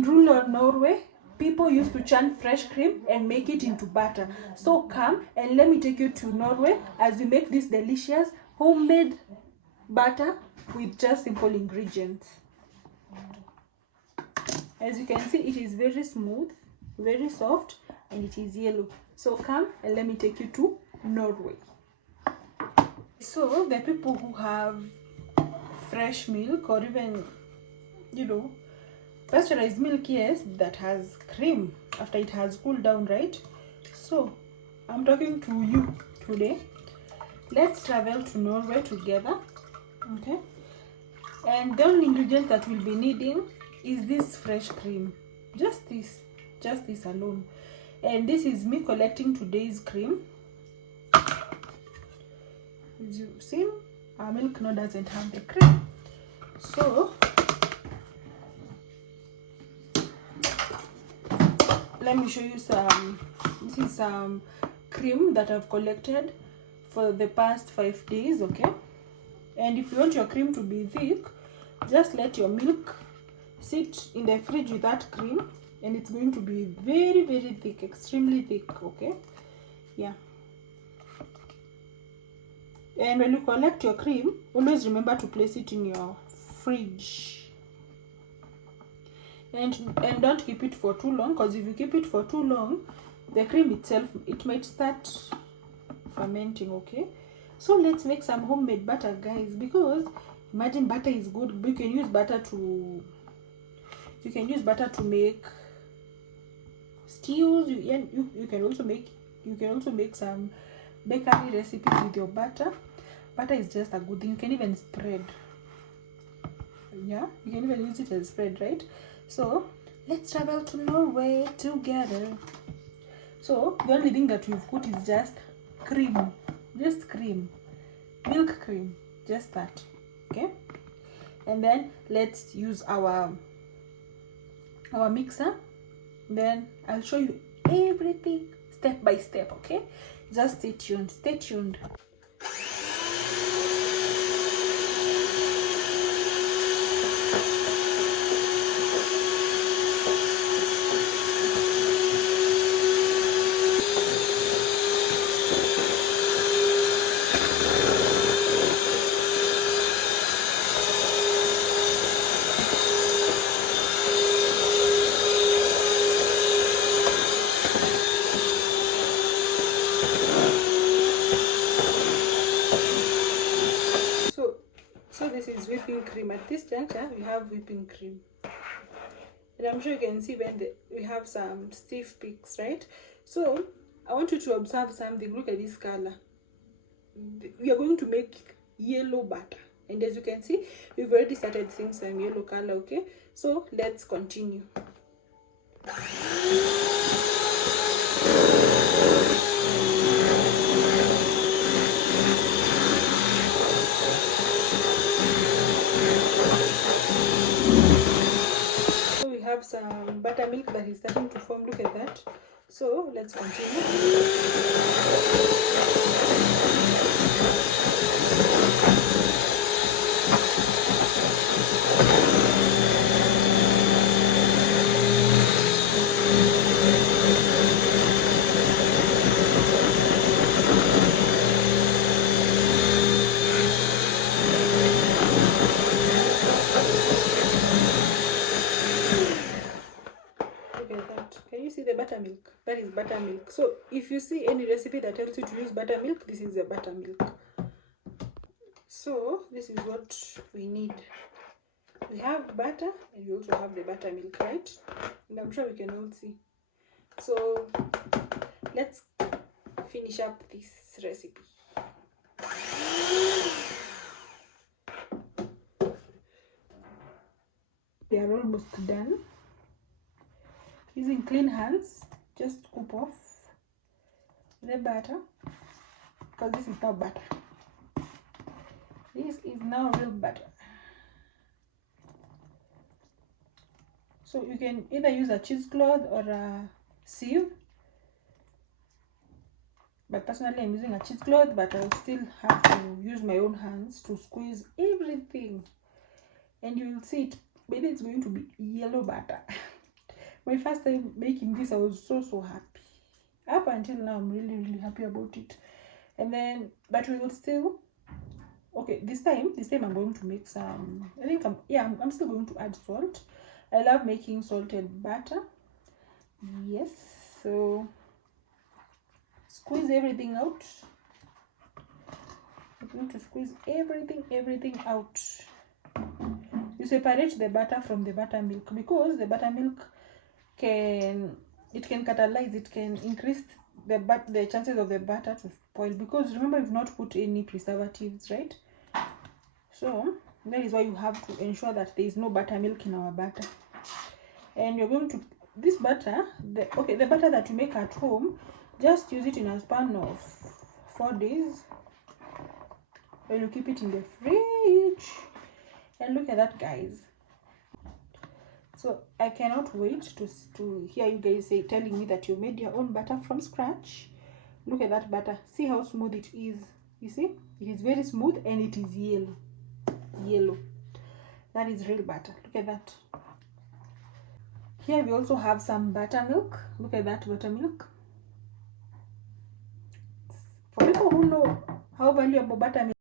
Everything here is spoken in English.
In rural Norway, people used to churn fresh cream and make it into butter. So come and let me take you to Norway as we make this delicious homemade butter with just simple ingredients. As you can see, it is very smooth, very soft, and it is yellow. So come and let me take you to Norway. So the people who have fresh milk, or even, you know, pasteurized milk, yes, that has cream after it has cooled down, right? So I'm talking to you today. Let's travel to Norway together, okay? And the only ingredient that we'll be needing is this fresh cream. Just this alone. And this is me collecting today's cream. As you've seen, our milk now doesn't have the cream. So let me show you some. This is some cream that I've collected for the past 5 days, okay? And if you want your cream to be thick, just let your milk sit in the fridge with that cream, and it's going to be very, very thick, extremely thick, okay? Yeah. And when you collect your cream, always remember to place it in your fridge. And don't keep it for too long, because if you keep it for too long, the cream itself, it might start fermenting, okay? So let's make some homemade butter, guys, because imagine butter is good. You can use butter to make stews. You can also make some bakery recipes with your butter. Butter is just a good thing. You can even spread. Yeah, you can even use it as spread, right? So let's travel to Norway together. So the only thing that we've put is just cream, milk cream, just that, okay? And then let's use our mixer. Then I'll show you everything step by step, okay? Just stay tuned. So this is whipping cream. At this juncture, we have whipping cream. And I'm sure you can see when we have some stiff peaks, right? So I want you to observe something. Look at this color. We are going to make yellow butter. And as you can see, we've already started seeing some yellow color, okay? So let's continue. Have some buttermilk that is starting to form. Look at that. So let's continue. Buttermilk, that is buttermilk. So if you see any recipe that tells you to use buttermilk, this is a buttermilk. So this is what we need. We have butter and we also have the buttermilk, right? And I'm sure we can all see. So let's finish up this recipe. They are almost done. Using clean hands, just scoop off the butter, because this is now butter. This is now real butter. So you can either use a cheesecloth or a sieve, but personally I'm using a cheesecloth, but I'll still have to use my own hands to squeeze everything, and you will see it. Maybe it's going to be yellow butter. My first time making this, I was so happy. Up until now, I'm really happy about it. And then, but we will still, okay, this time I'm going to make some, I think I'm still going to add salt. I love making salted butter. Yes, so squeeze everything out. I'm going to squeeze everything out. You separate the butter from the buttermilk, because the buttermilk can catalyze, it can increase the chances of the butter to spoil, because remember, you've not put any preservatives, right? So that is why you have to ensure that there is no buttermilk in our butter. And you're going to, this butter, the butter that you make at home, just use it in a span of 4 days, or you keep it in the fridge. And look at that, guys. So I cannot wait to hear you guys telling me that you made your own butter from scratch. Look at that butter. See how smooth it is. You see, it is very smooth, and it is yellow. That is real butter. Look at that. Here we also have some buttermilk. Look at that buttermilk. For people who know how valuable buttermilk